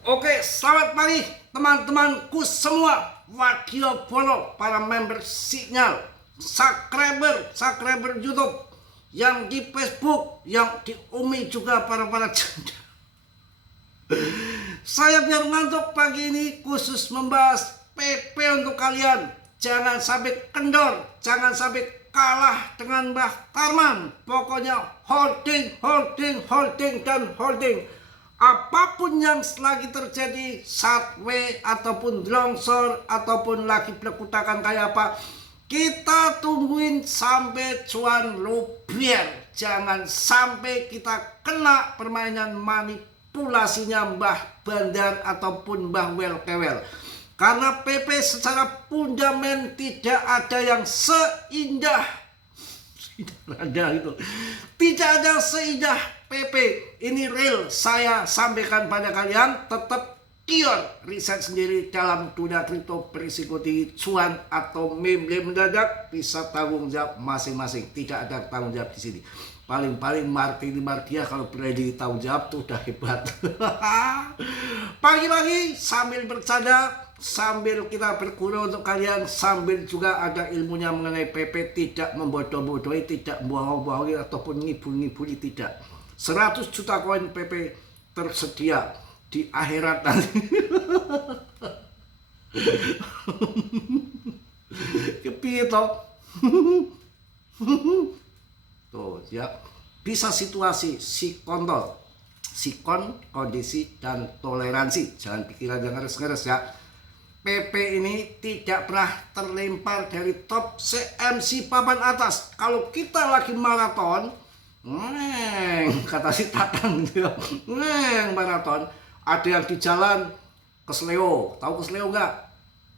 Oke, selamat pagi teman-temanku semua, Wakil Bono, para member Signal, subscriber YouTube, yang di Facebook, yang di Umi juga para janda. Saya biar ngantuk pagi ini khusus membahas PP untuk kalian. Jangan sampai kendor, jangan sampai kalah dengan Mbah Tarman. Pokoknya holding dan holding. Apapun yang lagi terjadi, satwe ataupun longsor ataupun lagi berkutakan kayak apa, kita tungguin sampai cuan lubier. Jangan sampai kita kena permainan manipulasinya Mbah Bandar ataupun Mbah Wel-Kewel. Karena PP secara fundament tidak ada yang seindah itu. Tidak ada seindah PP. Ini real, saya sampaikan pada kalian. Tetap kior riset sendiri dalam dunia kripto berisiko tinggi, cuan atau meme mendadak, bisa tanggung jawab masing-masing. Tidak ada tanggung jawab di sini. Paling-paling Martini Mardia kalau berani tanggung jawab tuh udah hebat. Pagi-pagi sambil bercanda, sambil kita berguru untuk kalian, sambil juga ada ilmunya mengenai PP. Tidak membodoh-bodohi, tidak bohong-bohongi ataupun ngibul-ngibuli, tidak. 100 juta koin PP tersedia di akhirat nanti. Kepiye toh? Tuh ya, bisa situasi sikon kondisi dan toleransi. Jangan pikiran yang ngeres-ngeres ya. PP ini tidak pernah terlempar dari top CMC papan atas. Kalau kita lagi maraton, kata si Tatang gitu, maraton, ada yang di jalan kesleo. Tahu kesleo nggak?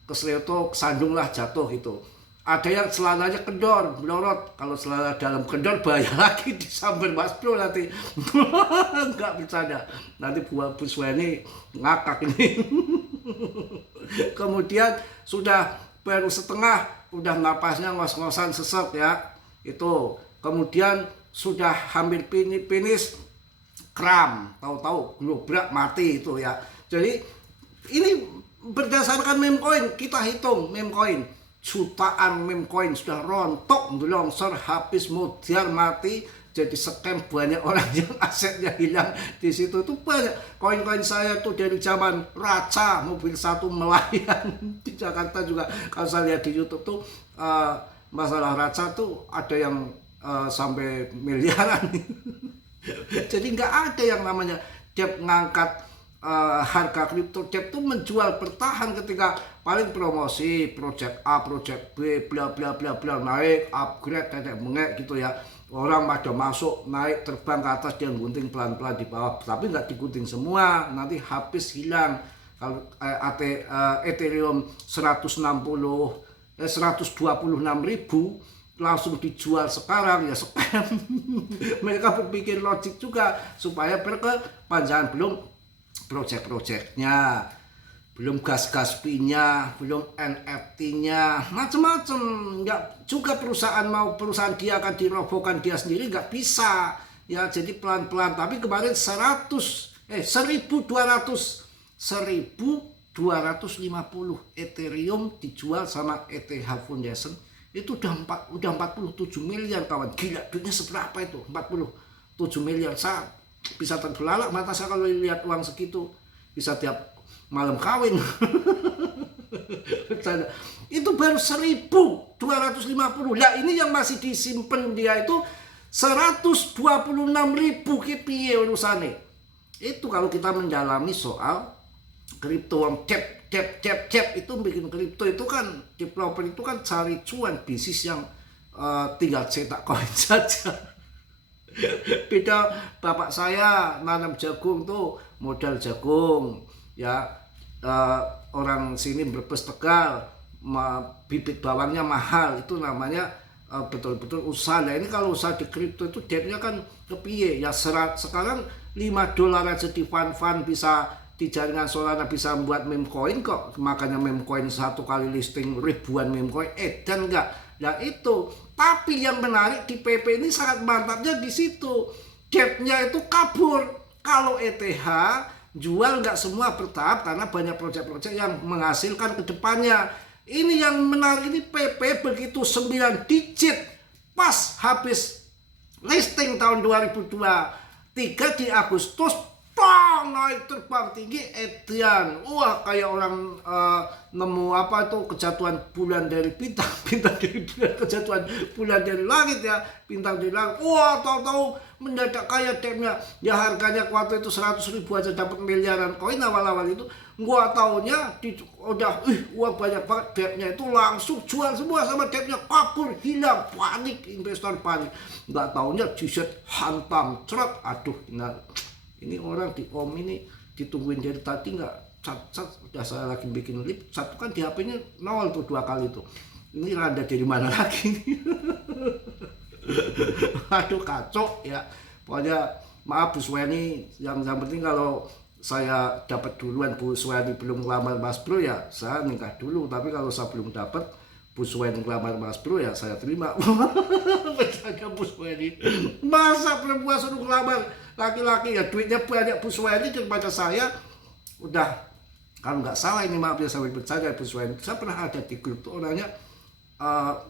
Kesleo tuh kesandung lah, jatuh itu. Ada yang celananya kendor, melorot. Kalau celana dalam kendor, bahaya lagi, disambar Mas Bro nanti. Enggak bercanda. Nanti buat Bu Suweni ngakak ini. Kemudian sudah baru setengah, udah napasnya ngos-ngosan sesek ya. Itu. Kemudian sudah hampir finish, kram. Tahu-tahu globrak mati itu ya. Jadi ini berdasarkan meme coin, kita hitung meme coin. Jutaan meme coin sudah rontok, longsor, habis, modal, mati. Jadi scam, banyak orang yang asetnya hilang di situ. Tuh banyak koin-koin saya tuh dari zaman Raca, mobil satu melayang di Jakarta juga. Kalau saya lihat di YouTube tuh masalah Raca tuh ada yang sampai miliaran. Jadi nggak ada yang namanya Dep ngangkat harga kripto. Dep tuh menjual bertahan ketika paling promosi project A, project B, bla bla bla bla, naik, upgrade, tetek mengek gitu ya. Orang pada masuk, naik, terbang ke atas, dia gunting pelan-pelan di bawah, tapi nggak digunting semua, nanti habis, hilang. Kalau Ethereum 126.000 langsung dijual sekarang, ya scam. Mereka berpikir logik juga supaya berkepanjangan. Belum project-projectnya, belum gas-gas fee-nya, belum NFT-nya, macam-macam. Nggak juga perusahaan perusahaan dia akan dirobohkan dia sendiri, nggak bisa ya. Jadi pelan-pelan. Tapi kemarin 1250 Ethereum dijual sama ETH Foundation, itu udah 47 miliar kawan. Gila, duitnya seberapa itu? 47 miliar. Saya bisa terbelalak mata saya kalau lihat uang segitu. Bisa tiap malam kawin. Itu baru 1250. Lah ini yang masih disimpan dia itu 126.000. Piye urusannya. Itu kalau kita mendalami soal kripto, Dep itu bikin kripto itu kan, developer itu kan cari cuan, bisnis yang tinggal cetak koin saja. Beda bapak saya nanam jagung tuh modal jagung ya. Orang sini Brebes, Tegal, bibit bawangnya mahal, itu namanya betul-betul usaha. Nah ini kalau usaha di kripto itu depnya kan kepiye ya. Sekarang $5 aja di fund bisa, di jaringan Solana bisa membuat meme coin kok. Makanya meme coin satu kali listing ribuan meme coin, dan enggak. Nah itu. Tapi yang menarik di PP ini sangat mantapnya di situ. Depnya itu kabur. Kalau ETH jual nggak semua bertahap karena banyak proyek-proyek yang menghasilkan ke depannya. Ini yang menarik, ini PP begitu 9 digit pas habis listing tahun 2023 di Agustus, bang, naik terbang tinggi Edian. Wah, kayak orang nemu apa itu kejatuhan bulan dari bintang, bintang dari bulan, kejatuhan bulan dari langit ya, bintang dari langit. Wah, tahu-tahu mendadak kaya depnya. Ya harganya waktu itu 100.000 aja dapat miliaran koin awal-awal itu. Gua taunya udah uang banyak banget, depnya itu langsung jual semua sama depnya, kabur, hilang, panik, investor panik. Nggak taunya jiset hantam, cerat, aduh, nah. Ini orang di Om ini ditungguin dari tadi nggak cat udah saya lagi bikin lip satu kan di HP-nya 0 tuh 2 kali tuh. Ini rada dari mana lagi? Aduh kacau ya. Pokoknya maaf Bu Suweni, yang penting kalau saya dapat duluan Bu Suweni belum ngelamar Mas Bro ya saya nikah dulu. Tapi kalau saya belum dapat Bu Suweni ngelamar Mas Bro ya saya terima. Bercanda Bu Suweni. Masa perempuan suruh ngelamar laki-laki ya, duitnya banyak Bu Suweni daripada saya. Udah, kalau nggak salah ini maaf ya saya bercanda Bu Suweni, saya pernah ada di grup tuh orangnya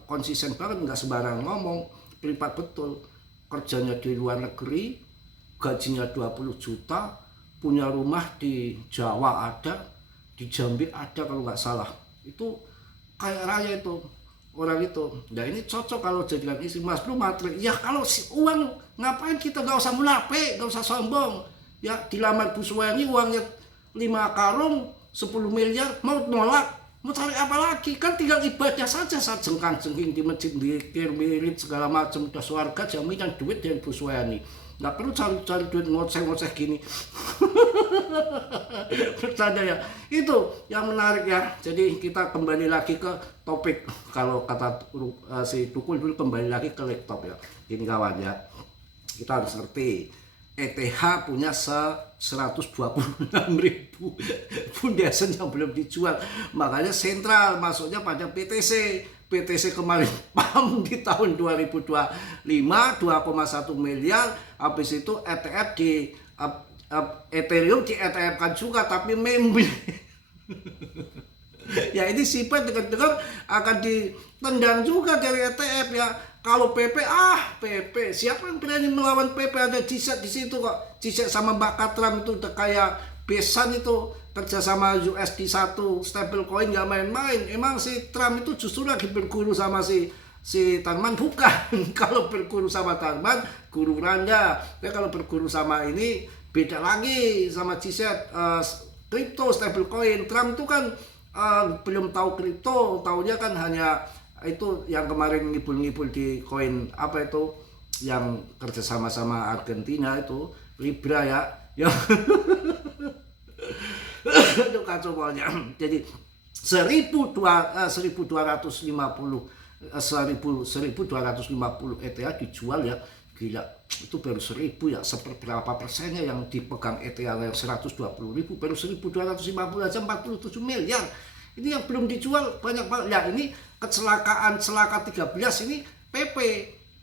konsisten banget, nggak sembarang ngomong, privat betul, kerjanya di luar negeri, gajinya 20 juta, punya rumah di Jawa ada, di Jambi ada kalau nggak salah. Itu kayak raya itu orang itu. Nah ini cocok kalau jadikan istri. Mas Bro materi. Ya kalau uang ngapain kita, nggak usah munafik, nggak usah sombong. Ya dilamar Bu Suweni uangnya 5 karung 10 miliar, mau nolak, mau cari apa lagi? Kan tinggal ibadah saja, saat jengkang-jengking di masjid, dikir, mirip segala macam, udah surga jaminan duit dari Bu Suweni. Nggak perlu cari duit ngoceh-ngoceh gini. Bercanda ya. Itu yang menarik ya. Jadi kita kembali lagi ke topik. Kalau kata si Tukul dulu, kembali lagi ke laptop ya. Ini kawan ya. Kita harus ngerti. ETH punya 126.000 foundation yang belum dijual. Makanya sentral masuknya pada PTC. PTC kemarin pam di tahun 2025 2,1 miliar. Habis itu ETF di Ethereum di ETF kan juga, tapi meme. Ya ini sifat dengar-dengar akan ditendang juga dari ETF ya. Kalau PP PP, siapa yang berani melawan PP? Ada Jiset di situ kok. Jiset sama Mbak Katram itu udah kayak besan itu, kerjasama USD 1 stable coin nggak main-main. Emang si Trump itu justru lagi berguru sama si Tanaman? Bukan. Kalau berguru sama Tanaman, guru Randa. Ya kalau berguru sama ini beda lagi sama Jiset. Kripto stable coin. Trump itu kan belum tahu kripto, taunya kan hanya itu yang kemarin ngibul-ngibul di koin apa itu yang kerjasama sama Argentina itu Libra ya. Itu kacau pokoknya. Jadi 1250 ETH dijual ya, gila. Itu baru 1000 ya, seberapa persennya yang dipegang ETH yang 120.000, baru 1250 aja 47 miliar. Ini yang belum dijual banyak banget. Ya ini kecelakaan celaka 13 ini PP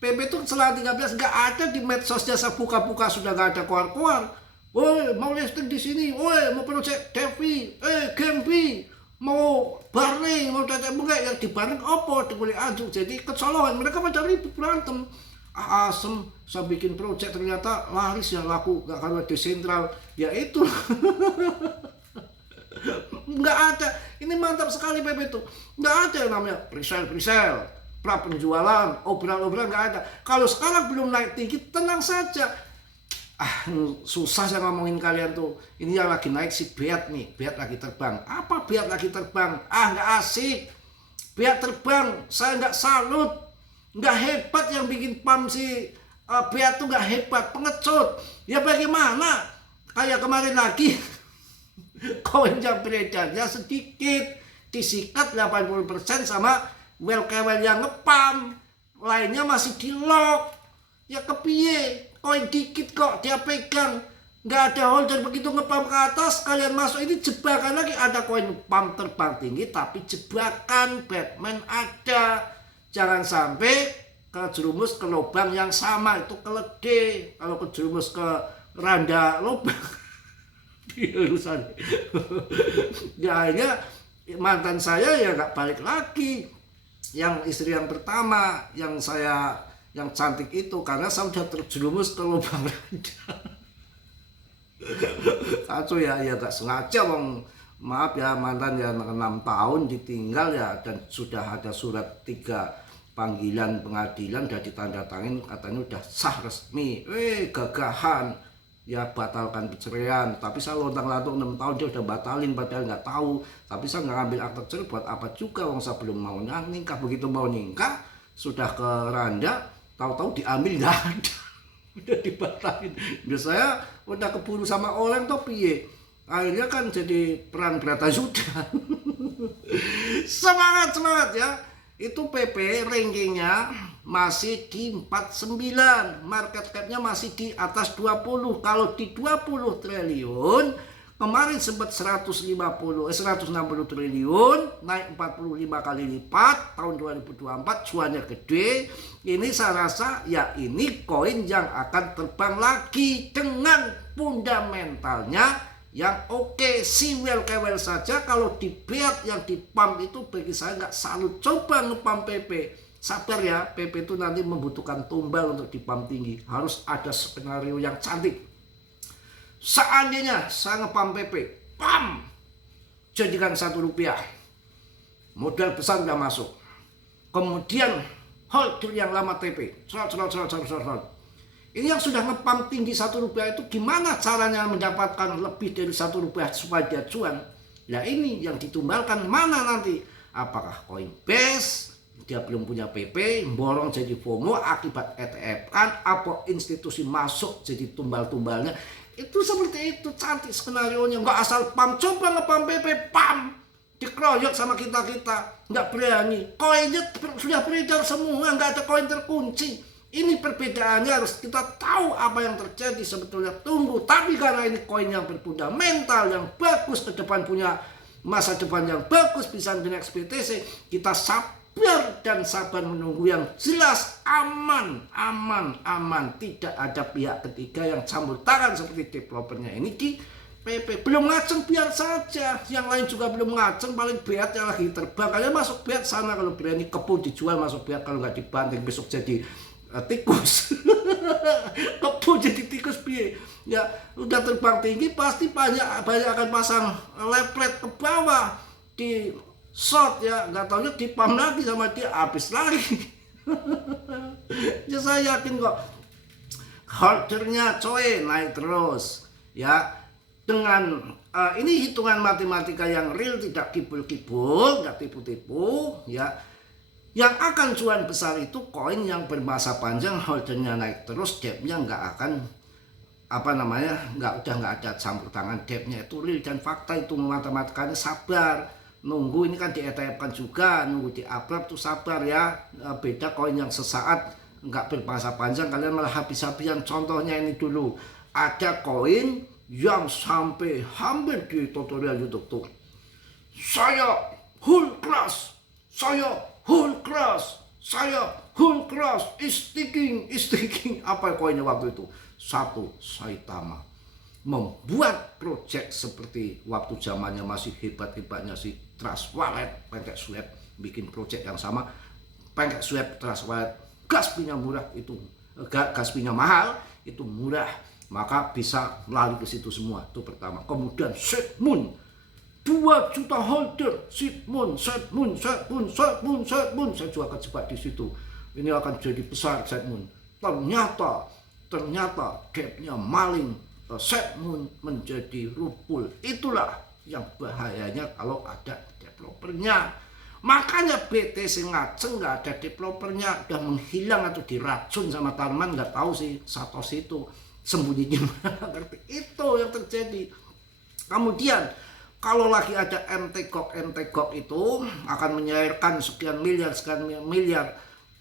itu kecelakaan 13 nggak ada di medsosnya. Saya buka-buka sudah nggak ada keluar-keluar. Woi mau listing di sini, woi mau project Devi, Gempi, mau Barney, mau Tete Bunga, yang di Barney opo dibeli anjuk. Jadi kecolongan, mereka pada ribut berantem. Asem, saya bikin project ternyata laris ya, laku, nggak karena desentral. Ya itu nggak ada. Ini mantap sekali PP itu. Nggak ada yang namanya presale, pra penjualan, obral-obral nggak ada. Kalau sekarang belum naik tinggi, tenang saja. Susah saya ngomongin kalian tuh. Ini yang lagi naik si Beat nih. Beat lagi terbang. Apa Beat lagi terbang? Nggak asik. Beat terbang, saya nggak salut. Nggak hebat yang bikin pam si Beat tuh, nggak hebat, pengecut. Ya bagaimana? Kayak kemarin lagi koin yang beredarnya sedikit, disikat 80% sama well-kewel yang ngepam, lainnya masih di lock. Ya kepiye, koin dikit kok dia pegang, nggak ada holder, begitu ngepam ke atas kalian masuk, ini jebakan lagi. Ada koin pam terbang tinggi tapi jebakan Batman ada. Jangan sampai kejerumus ke lubang yang sama, itu keledai. Kalau kejerumus ke randa lubang urusan. Ya akhirnya mantan saya ya nggak balik lagi. Yang istri yang pertama yang cantik itu, karena saya sudah terjerumus ke lubang raja. Kacau ya gak sengaja wong, maaf ya mantan ya 6 tahun ditinggal ya, dan sudah ada surat 3 panggilan pengadilan udah ditandatangani katanya udah sah resmi, gagahan ya batalkan perceraian. Tapi saya lontang-lantung 6 tahun dia udah batalin padahal nggak tahu. Tapi saya nggak ngambil akte cerai buat apa juga, wong saya belum mau nikah. Begitu mau nikah sudah ke Randa, tahu-tahu diambil nggak ada. Udah dibatalin. Udah saya udah keburu sama orang tuh piye. Akhirnya kan jadi perang Bratayuda. Semangat ya. Itu PP rankingnya masih di 49, market capnya masih di atas 20. Kalau di 20 triliun, kemarin sempat 160 triliun, naik 45 kali lipat, tahun 2024 cuannya gede. Ini saya rasa ya ini koin yang akan terbang lagi dengan fundamentalnya yang oke, siwel kewel saja. Kalau di bet yang di pump itu bagi saya nggak salut. Coba ngepump PP, sabar ya, PP itu nanti membutuhkan tumbal untuk di pump tinggi. Harus ada skenario yang cantik. Seandainya saya ngepump PP, pam, jadikan Rp1, modal besar udah masuk. Kemudian holder yang lama TP, ini yang sudah ngepump tinggi Rp1 itu gimana caranya mendapatkan lebih dari Rp1 supaya dia cuan? Nah ini yang ditumbalkan mana nanti? Apakah Coinbase, dia belum punya PP, borong jadi FOMO akibat ETF kan? Apa institusi masuk jadi tumbal-tumbalnya? Itu seperti itu, cantik skenarionya. Nggak asal pump, coba ngepump PP, pump, dikeroyok sama kita-kita, nggak berani. Koinnya sudah beredar semua, nggak ada koin terkunci. Ini perbedaannya, harus kita tahu apa yang terjadi sebetulnya. Tunggu, tapi karena ini koin yang berfundamental, yang bagus, ke depan punya masa depan yang bagus, bisa dengan BTC, kita sabar dan sabar menunggu yang jelas, aman. Tidak ada pihak ketiga yang campur tangan seperti developernya ini di PP. Belum ngaceng biar saja, yang lain juga belum ngaceng, paling beat yang lagi terbang. Kalian masuk beat sana kalau berani, kepu dijual masuk beat, kalau nggak dibanting besok jadi tikus. Kepu jadi tikus piye ya, udah terbang tinggi pasti banyak akan pasang lepret ke bawah di short ya, nggak tahunya di pump lagi sama dia, habis lagi. Ya saya yakin kok holdernya coy naik terus ya, dengan ini hitungan matematika yang real, tidak kibul-kibul, nggak tipu-tipu ya. Yang akan cuan besar itu koin yang bermasa panjang, holdernya naik terus, depnya nggak akan udah nggak ada campur tangan. Depnya itu real dan fakta, itu matematikanya sabar nunggu. Ini kan di ETF kan juga nunggu di upload tuh, sabar ya. Beda koin yang sesaat nggak bermasa panjang, kalian malah habis-habisan. Contohnya ini dulu, ada koin yang sampai hampir di tutorial YouTube tuh, saya whole crush, is sticking. Apa koinnya waktu itu? Satu Saitama. Membuat project seperti waktu zamannya masih hebat-hebatnya si Trust Wallet, PancakeSwap bikin project yang sama. PancakeSwap, Trust Wallet, gas fee-nya murah, itu gas fee-nya mahal, itu murah, maka bisa lari ke situ semua. Itu pertama. Kemudian SeedMoon, 2 juta holder, SeedMoon. Saya juga kejebak di situ. Ini akan jadi besar SeedMoon. Ternyata gapnya maling, SeedMoon menjadi rupul. Itulah yang bahayanya kalau ada developernya. Makanya BTC ngaceng, nggak ada developernya, udah menghilang atau diracun sama Tarman, nggak tahu sih Satoshi itu sembunyi gimana. Itu yang terjadi. Kemudian kalau lagi ada MTGOC itu akan menyairkan sekian miliar,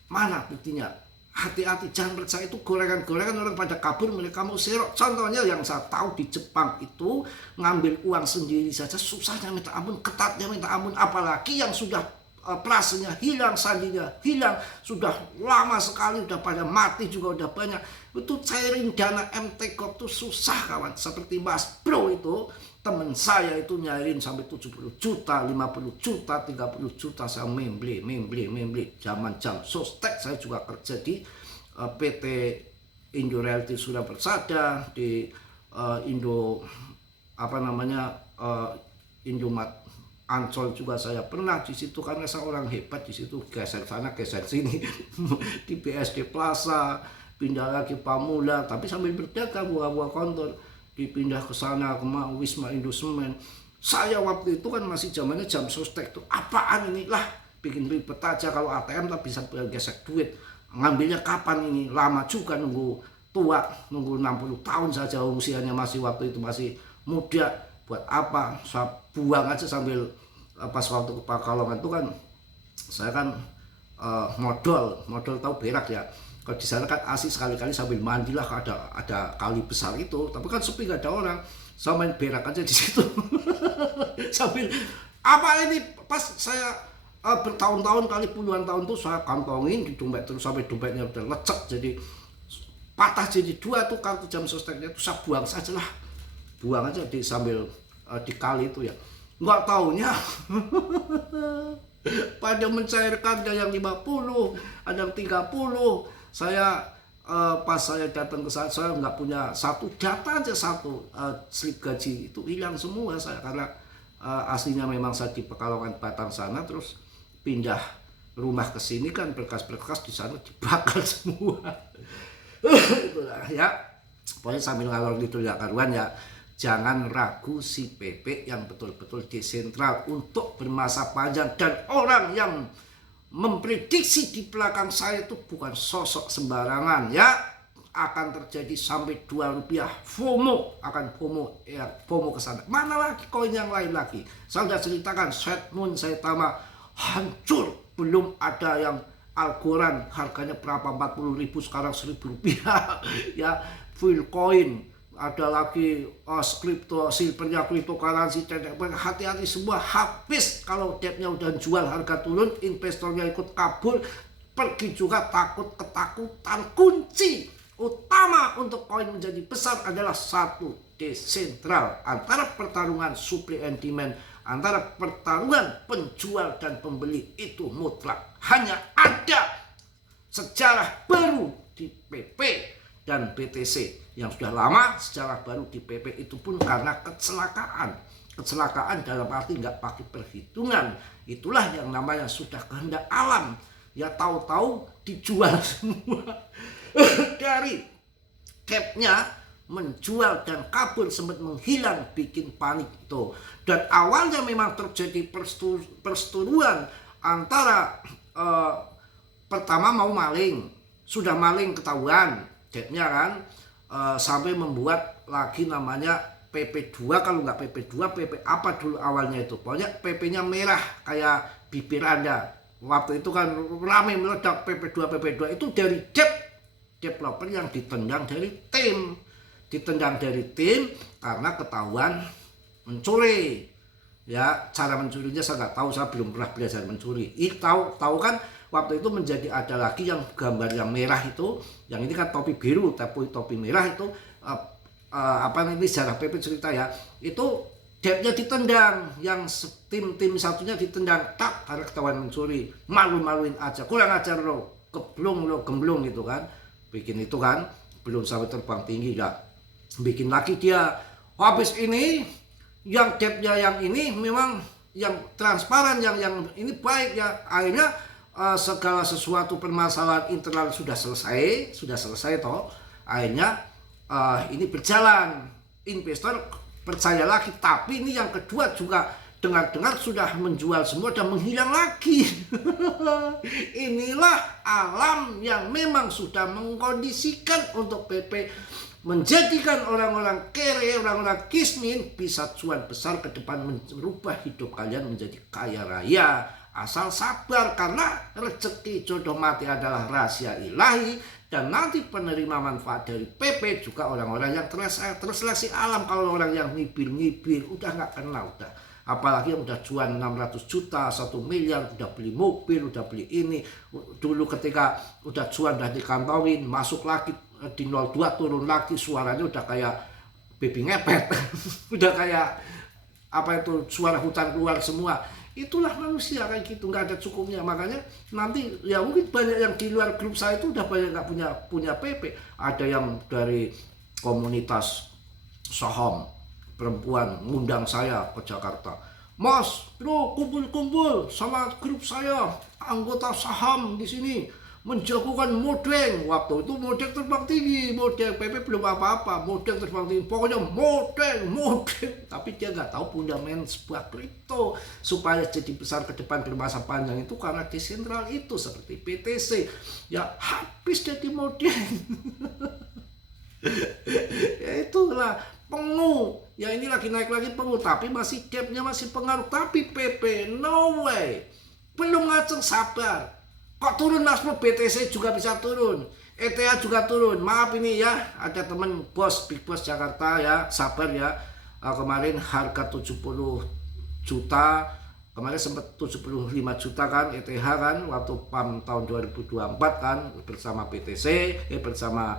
mana buktinya? Hati-hati, jangan percaya itu gorengan-gorengan, orang pada kabur, mereka mau serok. Contohnya yang saya tahu di Jepang itu, ngambil uang sendiri saja susahnya minta ampun, ketatnya minta ampun, apalagi yang sudah plasenya hilang, sandinya hilang, sudah lama sekali, udah pada mati juga udah banyak. Itu cairin dana MT Corp itu susah kawan. Seperti Mas Bro itu, temen saya itu nyairin sampai 70 juta, 50 juta, 30 juta. Saya membeli. Zaman jam sostek saya juga kerja di PT Indo Realty Surya Persada, di Indo Indomat Ancol juga saya pernah di situ, karena saya orang hebat di situ, geser sana geser sini. Di BSD Plaza, pindah lagi Pamula, tapi sambil berdagang buah kantor, dipindah ke sana ke Wisma Indosemen. Saya waktu itu kan masih zamannya jam sostek tuh, apaan ini lah, bikin ribet aja. Kalau ATM tak bisa gesek duit, ngambilnya kapan ini, lama juga nunggu tua, nunggu 60 tahun saja usianya, masih waktu itu masih muda. Buat apa, saya buang aja sambil pas waktu ke Pakalongan itu kan saya kan modal tahu berak ya. Kalau di sana kan asik, sekali-kali sambil mandilah, ada kali besar itu, tapi kan sepi, gak ada orang. Saya main berak aja di situ. Sambil apa ini, pas saya bertahun-tahun kali puluhan tahun tuh saya kantongin di dompet terus sampai dompetnya udah lecek, jadi patah jadi dua tuh kartu jam sosteknya tuh, saya buang saja lah. Buang aja sambil di kali itu ya. Nggak taunya pada mencairkan, ada yang 50, ada yang 30. Saya pas saya datang ke sana, saya nggak punya satu data aja, satu slip gaji itu hilang semua saya, karena aslinya memang saya di Pekalongan Batang sana, terus pindah rumah ke sini kan, berkas-berkas di sana dibakar semua. Itulah ya, pokoknya sambil ngalor gitu ya karuan ya. Jangan ragu si PP yang betul-betul desentral untuk bermasa panjang, dan orang yang memprediksi di belakang saya itu bukan sosok sembarangan ya. Akan terjadi sampai 2 rupiah FOMO, akan FOMO ya, FOMO ke sana. Mana lagi koin yang lain lagi? Saya sudah ceritakan Setmoon, Saitama hancur, belum ada yang Algorand harganya berapa, 40.000 sekarang 1.000 rupiah ya. Filecoin, ada lagi kripto, silvernya, cryptocurrency, hati-hati semua habis. Kalau debtnya udah jual, harga turun, investornya ikut kabur, pergi juga, ketakutan. Kunci utama untuk koin menjadi besar adalah satu, desentral. Antara pertarungan supply and demand, antara pertarungan penjual dan pembeli, itu mutlak. Hanya ada sejarah baru di PP dan BTC yang sudah lama, sejarah baru di PP itu pun karena kecelakaan dalam arti nggak pakai perhitungan. Itulah yang namanya sudah kehendak alam ya, tahu-tahu dijual semua. Dari capnya menjual dan kabur, sempat menghilang, bikin panik tuh. Dan awalnya memang terjadi perseteruan antara pertama mau maling, sudah maling ketahuan capnya kan, sampai membuat lagi namanya PP2. Kalau nggak PP2, PP apa dulu awalnya itu, pokoknya PP-nya merah kayak bibir Anda. Waktu itu kan rame meledak PP2 itu dari developer yang ditendang dari tim karena ketahuan mencuri ya. Cara mencurinya saya nggak tahu, saya belum pernah belajar mencuri. Tahu kan waktu itu menjadi ada lagi yang gambar yang merah itu, yang ini kan topi biru tapi topi merah itu ini sejarah PP cerita ya, itu debtnya ditendang, yang tim satunya ditendang tak, karena ketahuan mencuri. Malu-maluin aja, kurang ajar lo, gemblung gitu kan, bikin itu kan, belum sampai terbang tinggi lah, bikin lagi dia. Habis ini yang debtnya yang ini memang yang transparan, yang ini baik ya. Akhirnya segala sesuatu permasalahan internal sudah selesai toh. Akhirnya ini berjalan, investor percaya lagi. Tapi ini yang kedua juga dengar-dengar sudah menjual semua dan menghilang lagi. Inilah alam yang memang sudah mengkondisikan untuk PP menjadikan orang-orang kere, orang-orang kismin bisa cuan besar ke depan, merubah hidup kalian menjadi kaya raya. Asal sabar, karena rezeki jodoh mati adalah rahasia ilahi, dan nanti penerima manfaat dari PP juga orang-orang yang terseleksi alam. Kalau orang yang ngibir udah nggak kenal, udah apalagi yang udah cuan 600 juta, 1 miliar, udah beli mobil, udah beli ini. Dulu ketika udah cuan udah dikantongin, masuk lagi di 02 turun lagi, suaranya udah kayak baby ngepet. Udah kayak apa itu, suara hutan keluar semua. Itulah manusia kayak gitu, nggak ada cukupnya. Makanya nanti ya mungkin banyak yang di luar grup saya itu udah banyak nggak punya PP. Ada yang dari komunitas saham perempuan ngundang saya ke Jakarta. Mas, bro, kumpul-kumpul sama grup saya, anggota saham di sini menjagokan modeng. Waktu itu modeng terbang tinggi, modeng PP belum apa-apa, modeng terbang tinggi, pokoknya modeng. Tapi dia nggak tahu fundament sebuah kripto supaya jadi besar ke depan bermasa panjang itu karena desentral itu seperti BTC. Ya habis jadi modeng. Ya itulah pengu. Ya ini lagi naik lagi pengu, tapi masih gapnya masih pengaruh. Tapi PP no way, belum ngaceng, sabar. Kok turun Mas Bro? BTC juga bisa turun, ETH juga turun. Maaf ini ya, ada temen bos, big boss Jakarta ya, sabar ya. Kemarin harga 70 juta, kemarin sempat 75 juta kan ETH kan, waktu PAM tahun 2024 kan, bersama BTC, bersama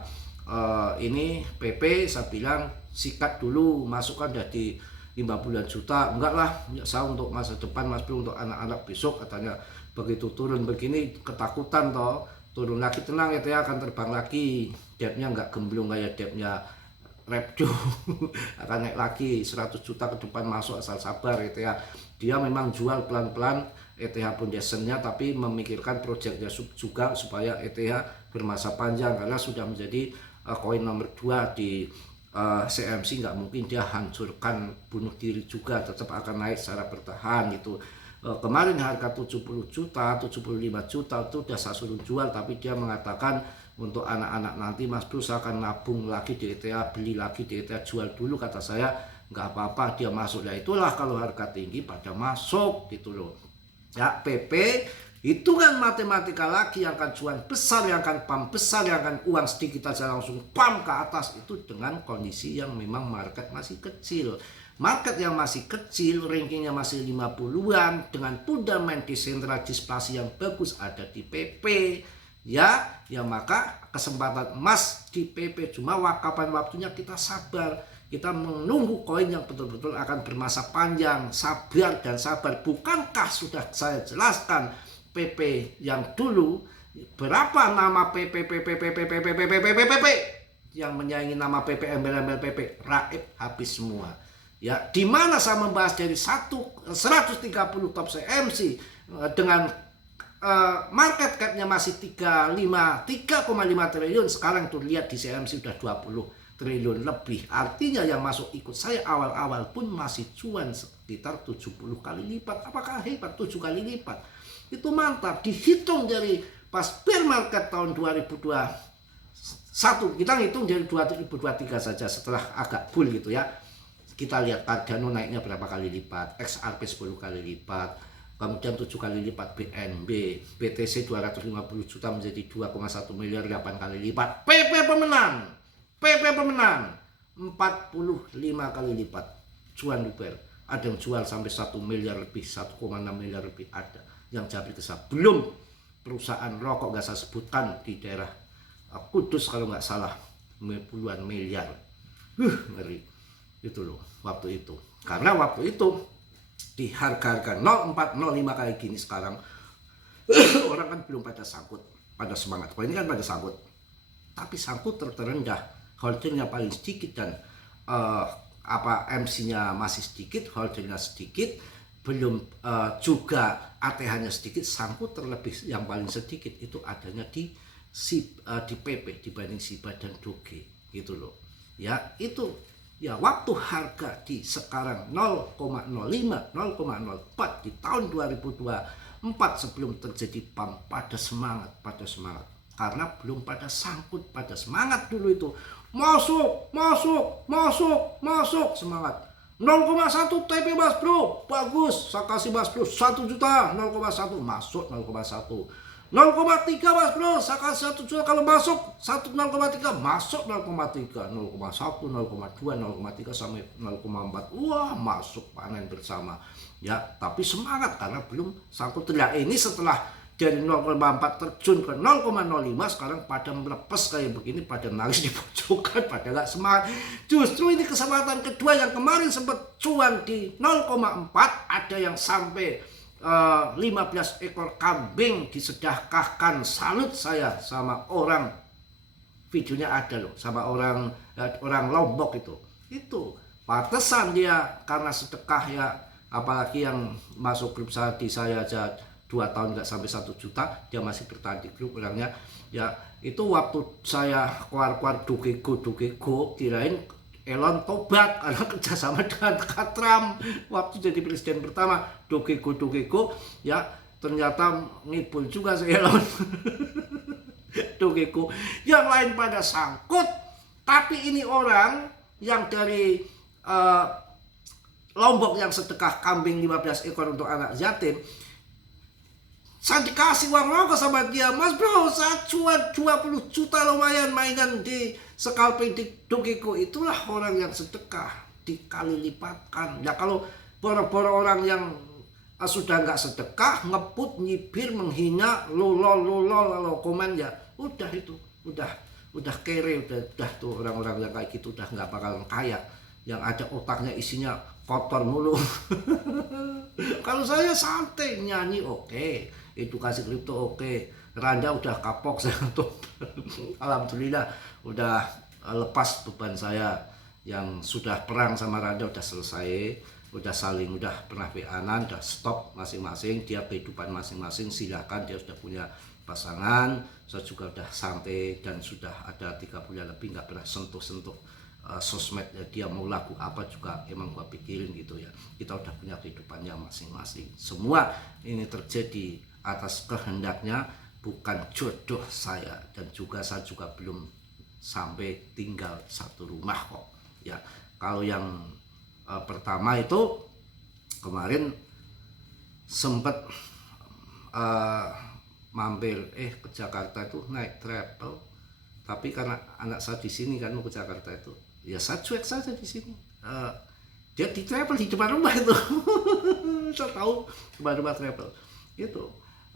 ini PP. Saya bilang sikat dulu, masukkan udah di 50 juta. Enggak lah, saya untuk masa depan Mas Bro, untuk anak-anak besok katanya. Begitu turun begini ketakutan toh, turun lagi tenang ETH akan terbang lagi, depnya nggak gemblong kayak depnya Repdo. Akan naik lagi 100 juta ke depan masuk, asal sabar ETH. Dia memang jual pelan-pelan ETH Foundation-nya, tapi memikirkan proyeknya juga supaya ETH bermasa panjang, karena sudah menjadi koin nomor 2 di CMC. Nggak mungkin dia hancurkan, bunuh diri juga, tetap akan naik secara bertahan gitu. Kemarin harga 70 juta, 75 juta itu udah saya suruh jual, tapi dia mengatakan untuk anak-anak nanti Mas Bro saya akan nabung lagi di ETH, beli lagi di ETH, jual dulu. Kata saya nggak apa-apa, dia masuk. Ya itulah kalau harga tinggi pada masuk gitu loh ya. PP itu kan matematika lagi, yang akan cuan besar, yang akan pam besar, yang akan uang sedikit aja langsung pam ke atas, itu dengan kondisi yang memang market masih kecil. Market yang masih kecil, rankingnya masih 50-an, dengan fundament desentral displasi yang bagus ada di PP ya maka kesempatan emas di PP. Cuma kapan waktunya kita sabar, kita menunggu koin yang betul-betul akan bermasa panjang. Sabar dan sabar. Bukankah sudah saya jelaskan PP yang dulu berapa nama PP yang menyaingi nama PP, embel-embel PP, raib habis semua. Ya, di mana saya membahas dari 130 top CMC dengan market cap-nya masih 3,5 triliun. Sekarang tuh lihat di CMC udah 20 triliun lebih. Artinya yang masuk ikut saya awal-awal pun masih cuan sekitar 70 kali lipat. Apakah hebat? 7 kali lipat. Itu mantap. Dihitung dari pas bear market tahun 2021, kita hitung dari 2023 saja, setelah agak bull gitu ya. Kita lihat Cardano naiknya berapa kali lipat, XRP 10 kali lipat, kemudian 7 kali lipat BNB, BTC 250 juta menjadi 2,1 miliar 8 kali lipat. PP pemenang 45 kali lipat. Cuan luber, ada yang jual sampai 1 miliar lebih, 1,6 miliar lebih ada. Yang jadi kesal, belum perusahaan rokok gak saya sebutkan di daerah Kudus kalau nggak salah, puluhan miliar. Ngeri itu loh waktu itu. Karena waktu itu di harga-harga 04, 05 kayak gini sekarang orang kan belum pada sangkut, pada semangat. Kalau ini kan pada sangkut, tapi sangkut terendah, holdingnya paling sedikit, dan MC-nya masih sedikit, holdingnya sedikit, belum juga ATH-nya sedikit. Sangkut terlebih yang paling sedikit itu adanya di PP dibanding SIBA dan Doge gitu loh ya. Itu ya waktu harga di sekarang 0,05, 0,04 di tahun 2024 sebelum terjadi pump, pada semangat karena belum pada sangkut, pada semangat dulu itu masuk semangat. 0,1 TP Mas Bro, bagus, saya kasih Mas Bro 1 juta, 0,1 masuk, 0,1 0,3 Mas Bro, saya kasih 1 juta kalau masuk 0,3 masuk 0,3, 0,1, 0,2, 0,3 sampai 0,4. Wah, masuk panen bersama. Ya, tapi semangat karena belum sangkut telah. Ini setelah dari 0,4 terjun ke 0,05 sekarang pada melepes kayak begini, pada nangis di pojokan, pada nggak semangat. Justru ini kesempatan kedua yang kemarin sempat cuan di 0,4, ada yang sampai 15 ekor kambing disedekahkan. Salut saya sama orang, videonya ada loh, sama orang Lombok itu pantesan dia karena sedekah ya, apalagi yang masuk grup saya di saya aja 2 tahun nggak sampai 1 juta, dia masih bertahan di grup orangnya ya. Itu waktu saya keluar dukego kirain Elon tobat karena kerjasama dengan Katram waktu jadi presiden pertama. Dukego ya, ternyata ngibul juga si Elon. Dukego yang lain pada sangkut, tapi ini orang yang dari Lombok yang sedekah kambing 15 ekor untuk anak yatim, saya dikasih uang rokok sama dia. Mas Bro, saya cuan 20 juta lumayan mainan di scalping di Dukego. Itulah orang yang sedekah dikali lipatkan. Ya kalau boro-boro orang yang sudah nggak sedekah, ngebut, nyibir, menghina, lolol lalu komen ya, udah itu, udah kere, udah tuh orang-orang yang kayak gitu udah nggak bakalan kaya. Yang ada otaknya isinya kotor mulu. Kalau saya santai, nyanyi oke. Edukasi kripto oke. Randa udah kapok saya tuh. Alhamdulillah udah lepas beban saya yang sudah perang sama Randa udah selesai, udah saling udah pernah WA-an, udah stop masing-masing, dia kehidupan masing-masing, silakan dia sudah punya pasangan. Saya juga udah santai dan sudah ada 3 bulan lebih nggak pernah sentuh-sentuh sosmed dia, mau lagu apa juga emang gua pikirin gitu ya. Kita udah punya kehidupannya masing-masing. Semua ini terjadi atas kehendaknya, bukan jodoh saya, dan juga saya juga belum sampai tinggal satu rumah kok ya. Kalau yang pertama itu kemarin sempet mampir ke Jakarta itu naik travel, tapi karena anak saya di sini kan mau ke Jakarta itu, ya saya cuek saja di sini. Dia di travel di depan rumah itu. Saya tahu depan rumah travel itu.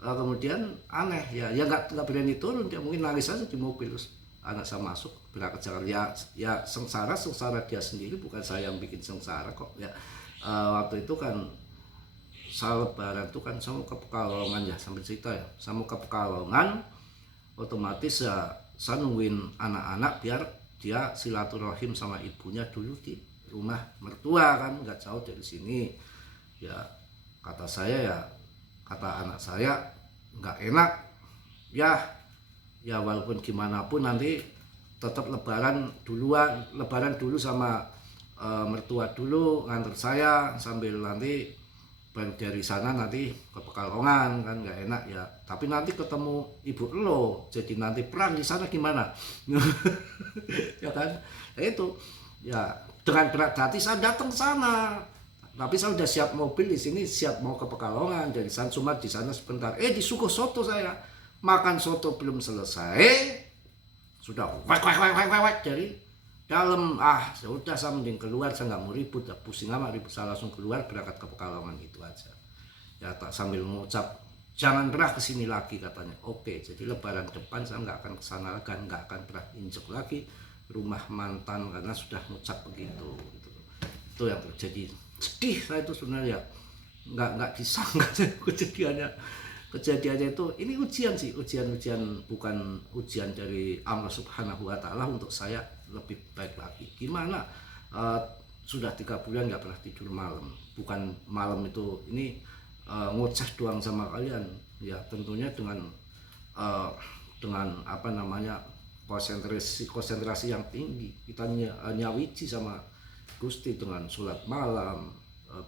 Kemudian aneh ya nggak berani turun, dia mungkin nangis saja di mobil. Terus anak saya masuk berangkat Jakarta, ya sengsara dia sendiri, bukan saya yang bikin sengsara kok ya. Waktu itu kan saya lebaran tuh kan saya mau ke Pekalongan ya, sambil cerita ya, saya mau ke Pekalongan, otomatis ya saya nungguin anak-anak biar dia silaturahim sama ibunya dulu di rumah mertua kan, nggak jauh dari sini ya. Kata anak saya nggak enak ya walaupun gimana pun nanti tetap lebaran dulu sama mertua dulu, nganter saya sambil nanti baru dari sana nanti ke Pekalongan kan, nggak enak ya. Tapi nanti ketemu ibu lo, jadi nanti perang di sana gimana? Ya kan, ya itu ya dengan berat hati saya datang sana. Tapi saya udah siap mobil di sini, siap mau ke Pekalongan. Dari sana cuma di sana sebentar. Di Suko Soto saya makan soto belum selesai, sudah wek dari dalam. Sudah saya mending keluar, saya nggak mau ribut, pusing amat ribut. Saya langsung keluar berangkat ke Pekalongan gitu aja. Ya tak sambil mengucap jangan pernah kesini lagi katanya. Oke, jadi lebaran depan saya nggak akan kesana lagi, nggak akan pernah injek lagi rumah mantan karena sudah mengucap begitu. Itu yang terjadi. Sedih saya itu sebenarnya, nggak disangka kejadiannya itu. Ini ujian sih, ujian bukan ujian dari Allah Subhanahu Wa Taala untuk saya lebih baik lagi. Gimana sudah 3 bulan nggak pernah tidur malam, bukan malam itu ini ngoceh doang sama kalian ya, tentunya dengan apa namanya konsentrasi yang tinggi. Kita nyawiji sama Gusti dengan sholat malam,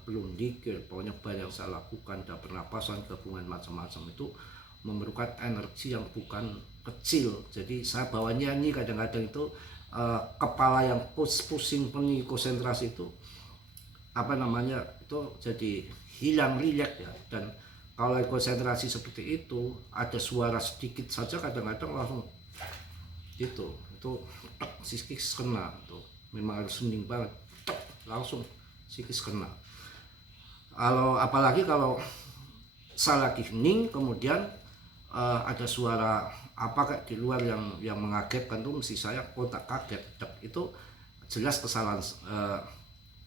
belum dikir, pokoknya banyak saya lakukan, dan pernapasan, gabungan macam-macam itu memerlukan energi yang bukan kecil. Jadi saya bawa nyanyi kadang-kadang itu kepala yang pusing pening konsentrasi itu apa namanya itu jadi hilang rileks ya. Dan Kalau konsentrasi seperti itu, ada suara sedikit saja kadang-kadang langsung gitu, itu tek, psikis kena tuh, memang harus hening banget, tek, langsung psikis kena. Kalau apalagi kalau saya lagi hening kemudian ada suara apa kayak di luar yang mengagetkan tuh, mesti saya kontak kaget, itu jelas kesalahan,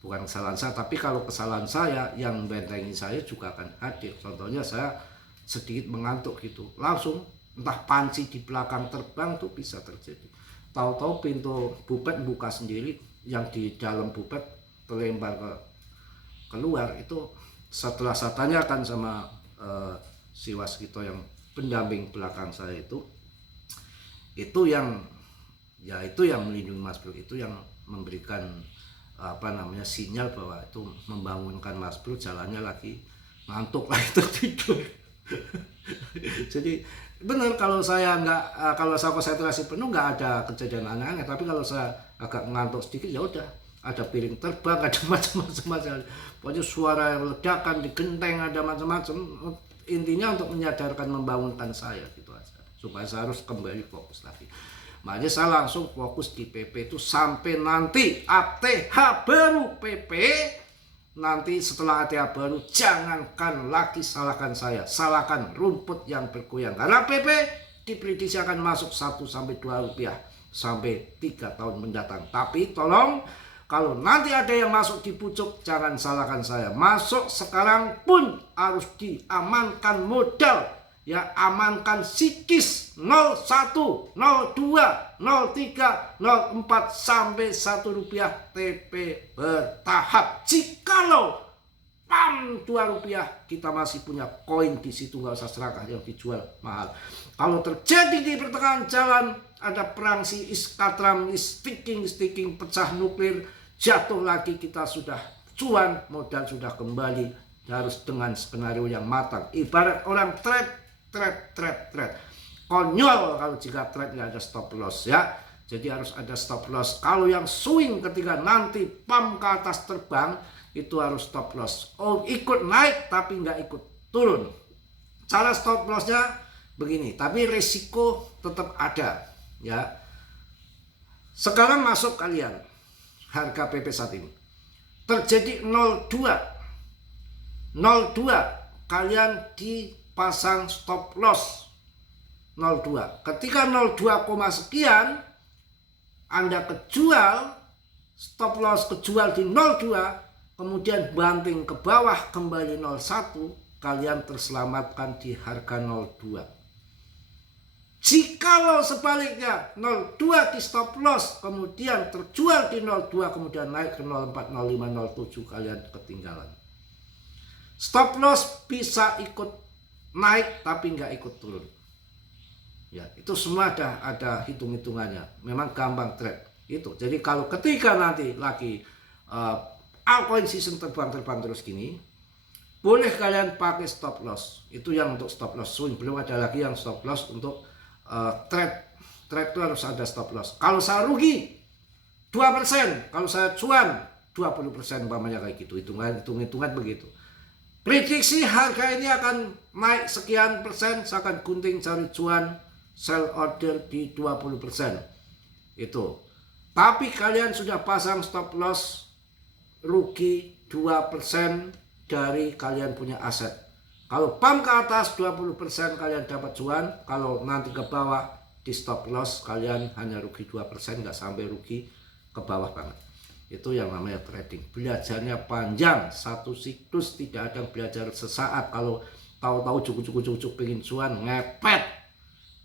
bukan kesalahan saya, tapi kalau kesalahan saya yang bentengi saya juga akan hadir. Contohnya saya sedikit mengantuk gitu, langsung entah panci di belakang terbang tuh bisa terjadi. Tahu-tahu pintu bufet buka sendiri, yang di dalam bufet terlempar ke keluar. Itu setelah saya tanyakan sama si Waskito yang pendamping belakang saya itu yang ya itu yang melindungi Mas Bro, itu yang memberikan apa namanya sinyal bahwa itu membangunkan Mas Bro, jalannya lagi ngantuk lagi tertidur. Jadi benar, kalau saya konsentrasi penuh nggak ada kejadian aneh-aneh, tapi kalau saya agak ngantuk sedikit ya udah ada piring terbang, ada macam-macam, pokoknya suara ledakan di genteng, ada macam-macam. Intinya untuk menyadarkan, membangunkan saya gitu aja, supaya saya harus kembali fokus lagi. Makanya saya langsung fokus di PP itu sampai nanti ATH baru. PP nanti setelah ATH baru jangankan lagi salahkan saya, salahkan rumput yang bergoyang, karena PP diprediksi akan masuk 1-2 rupiah sampai 3 tahun mendatang. Tapi tolong, kalau nanti ada yang masuk di pucuk, jangan salahkan saya. Masuk sekarang pun harus diamankan modal, ya, amankan psikis 01, 02, 03, 04 sampai 1 rupiah TP bertahap. Jikalau pam 2 rupiah, kita masih punya koin di situ, nggak usah serakah yang dijual mahal. Kalau terjadi di pertengahan jalan ada perang, si iskatram, sticking, pecah nuklir, jatuh lagi, kita sudah cuan, modal sudah kembali. Harus dengan skenario yang matang. Ibarat orang trade. Konyol kalau jika trade nggak ada stop loss, ya. Jadi harus ada stop loss. Kalau yang swing ketika nanti pam ke atas terbang, itu harus stop loss. Oh, ikut naik tapi nggak ikut turun. Cara stop lossnya begini, tapi resiko tetap ada, ya. Sekarang masuk kalian harga PP saat ini terjadi 02, kalian dipasang stop loss 02. Ketika 02, sekian Anda kejual, stop loss kejual di 02, kemudian banting ke bawah kembali 01, kalian terselamatkan di harga 02. Jikalau sebaliknya 02 di stop loss, kemudian terjual di 02, kemudian naik ke 04, 05, 07, kalian ketinggalan. Stop loss bisa ikut naik tapi nggak ikut turun. Ya, itu semua ada hitung-hitungannya. Memang gampang trade itu. Jadi kalau ketika nanti lagi altcoin season terbang terus gini, boleh kalian pakai stop loss. Itu yang untuk stop loss swing. Belum ada lagi yang stop loss untuk trade itu harus ada stop loss. Kalau saya rugi 2%, kalau saya cuan 20%, umpamanya kayak gitu. Hitung-hitungan begitu. Prediksi harga ini akan naik sekian persen, saya akan gunting cari cuan, sell order di 20%. Itu. Tapi kalian sudah pasang stop loss, rugi 2% dari kalian punya aset. Kalau pam ke atas 20% kalian dapat cuan, kalau nanti ke bawah di stop loss kalian hanya rugi 2%, nggak sampai rugi ke bawah banget. Itu yang namanya trading. Belajarnya panjang, satu siklus, tidak ada belajar sesaat. Kalau tahu-tahu cukup pengen cuan, ngepet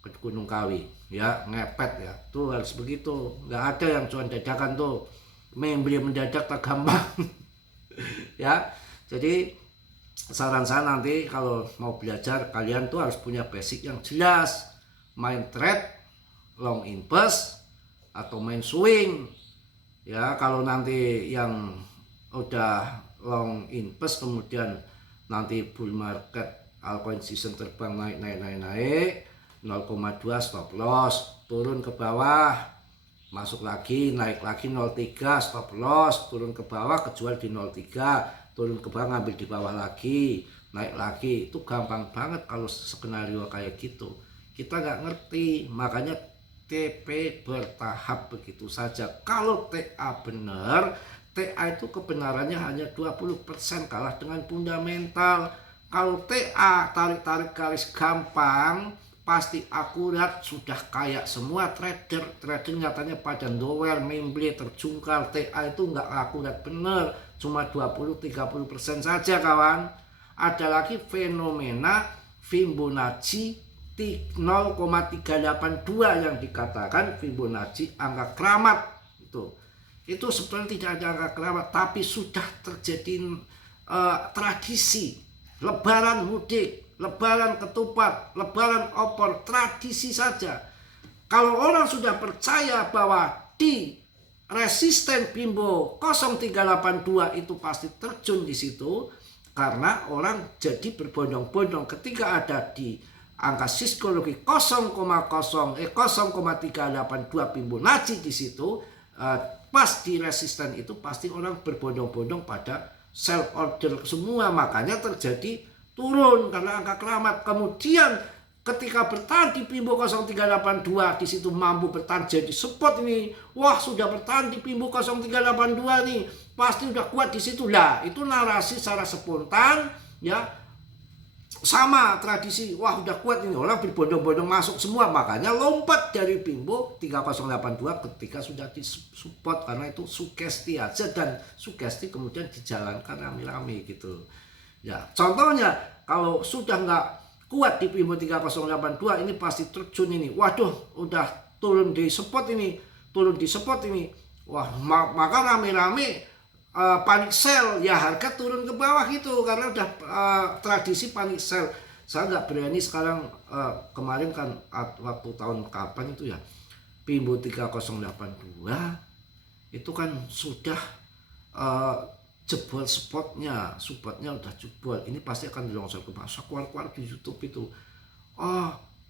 ke Gunung Kawi, ya, ngepet, ya. Tuh harus begitu. Nggak ada yang cuan dadakan tuh. Membeli mendadak tak gampang. Ya, jadi saran saya nanti kalau mau belajar, kalian tuh harus punya basic yang jelas. Main trade, long invest, atau main swing. Ya, kalau nanti yang udah long invest kemudian nanti bull market, altcoin season terbang naik 0,2 stop loss, turun ke bawah, masuk lagi, naik lagi 0,3 stop loss, turun ke bawah, kejual di 0,3, turun ke bawah ngambil di bawah lagi, naik lagi. Itu gampang banget kalau skenario kayak gitu. Kita nggak ngerti, makanya TP bertahap begitu saja. Kalau TA benar, TA itu kebenarannya hanya 20%, kalah dengan fundamental. Kalau TA tarik-tarik garis gampang, pasti akurat, sudah kayak semua trader nyatanya pada nowhere, memble, terjungkal. TA itu nggak akurat bener, cuma 20-30% saja kawan. Ada lagi fenomena Fibonacci 0,382 yang dikatakan Fibonacci angka keramat. Itu sebenarnya tidak ada angka keramat, tapi sudah terjadi tradisi lebaran mudik, lebaran ketupat, lebaran opor, tradisi saja. Kalau orang sudah percaya bahwa di resisten Bimbo 0382 itu pasti terjun di situ, karena orang jadi berbondong-bondong ketika ada di angka psikologi 0,382 Fibonacci di situ, pas di resisten itu pasti orang berbondong-bondong pada sell order semua, makanya terjadi turun karena angka keramat. Kemudian ketika bertahan di Bimbo 0382 di situ mampu bertahan jadi support ini, wah sudah bertahan di Bimbo 0382 nih, pasti udah kuat di situ lah. Itu narasi secara spontan ya, sama tradisi, wah udah kuat ini, orang berbondong-bondong masuk semua, makanya lompat dari Bimbo 3082 ketika sudah di support, karena itu sugesti aja, dan sugesti kemudian dijalankan rame-rame gitu ya. Contohnya kalau sudah nggak kuat di Bimbo 3082 ini pasti terjun ini, waduh udah turun di support ini, wah maka rame-rame panik sell ya, harga turun ke bawah gitu, karena udah tradisi panik sell. Saya nggak berani sekarang, kemarin kan waktu tahun kapan itu ya, Bimbo 3082 itu kan sudah jebol supportnya udah jebol, ini pasti akan dilongsor ke bawah. Keluar di YouTube itu,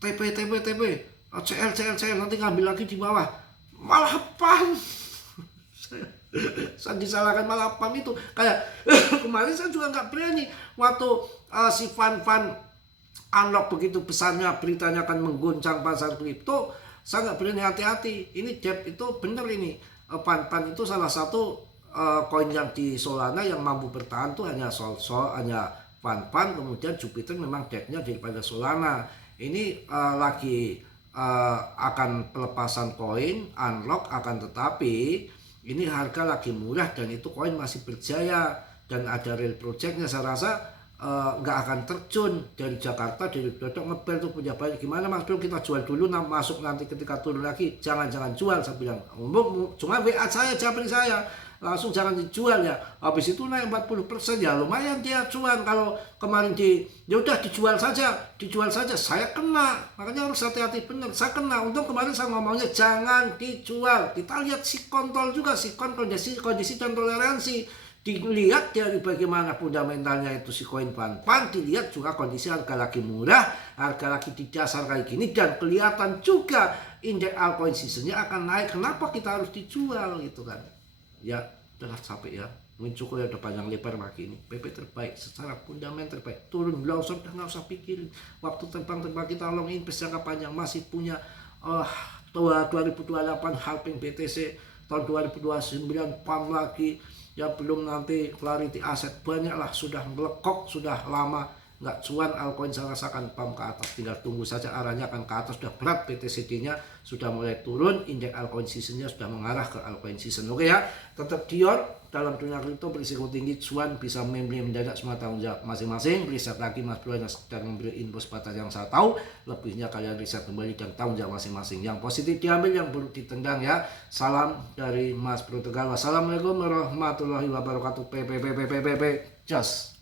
TP CL nanti ngambil lagi di bawah, malah pan saya disalahkan malah pam itu kayak kemarin saya juga nggak berani waktu si Van unlock begitu besarnya beritanya akan mengguncang pasar kripto, saya nggak berani, hati-hati ini debt itu bener ini. Pan itu salah satu koin yang di Solana yang mampu bertahan tuh hanya hanya Pan, kemudian Jupiter memang debtnya daripada Solana. Ini lagi akan pelepasan koin unlock, akan tetapi ini harga lagi murah dan itu koin masih berjaya dan ada real projectnya. Saya rasa nggak akan terjun dari Jakarta, dari Dodok ngebel tuh punya banyak. Gimana Mas Bro, kita jual dulu, masuk nanti ketika turun lagi. Jangan jual, saya bilang. Cuma WA saya, japri saya, langsung jangan dijual ya. Habis itu naik 40% ya lumayan dia cuan. Kalau kemarin ya udah dijual saja, saya kena. Makanya harus hati-hati bener, saya kena. Untung kemarin saya ngomongnya jangan dijual. Kita lihat si kontol juga, kondisi dan toleransi. Dilihat dari bagaimana fundamentalnya itu si koin Pan, dilihat juga kondisi harga lagi murah, harga lagi di dasar kayak gini, dan kelihatan juga indeks altcoin seasonnya akan naik. Kenapa kita harus dijual gitu kan? Ya udah capek ya, mungkin cukup ya, udah panjang lebar pagi ini. PP terbaik secara fundamental terbaik, turun langsung, udah nggak usah pikirin. Waktu terbang kita long invest jangka panjang, masih punya 2028 halving BTC, tahun 2029 PAM lagi. Ya belum nanti clarity aset, banyak lah, sudah melekok, sudah lama nggak cuan altcoin. Saya rasakan PAM ke atas, tinggal tunggu saja arahnya akan ke atas. Sudah berat BTCD-nya, sudah mulai turun, indeks altcoin seasonnya sudah mengarah ke altcoin season. Oke ya, tetap Dior dalam dunia kripto berisiko tinggi, cuan bisa mendadak, semua tanggung jawab masing-masing. Riset lagi Mas Bro hanya sekedar memberi info sebatas yang saya tahu, lebihnya kalian riset kembali dan tanggung jawab masing-masing. Yang positif diambil, yang buruk ditendang ya. Salam dari Mas Bro Tegal. Wassalamualaikum warahmatullahi wabarakatuh. Just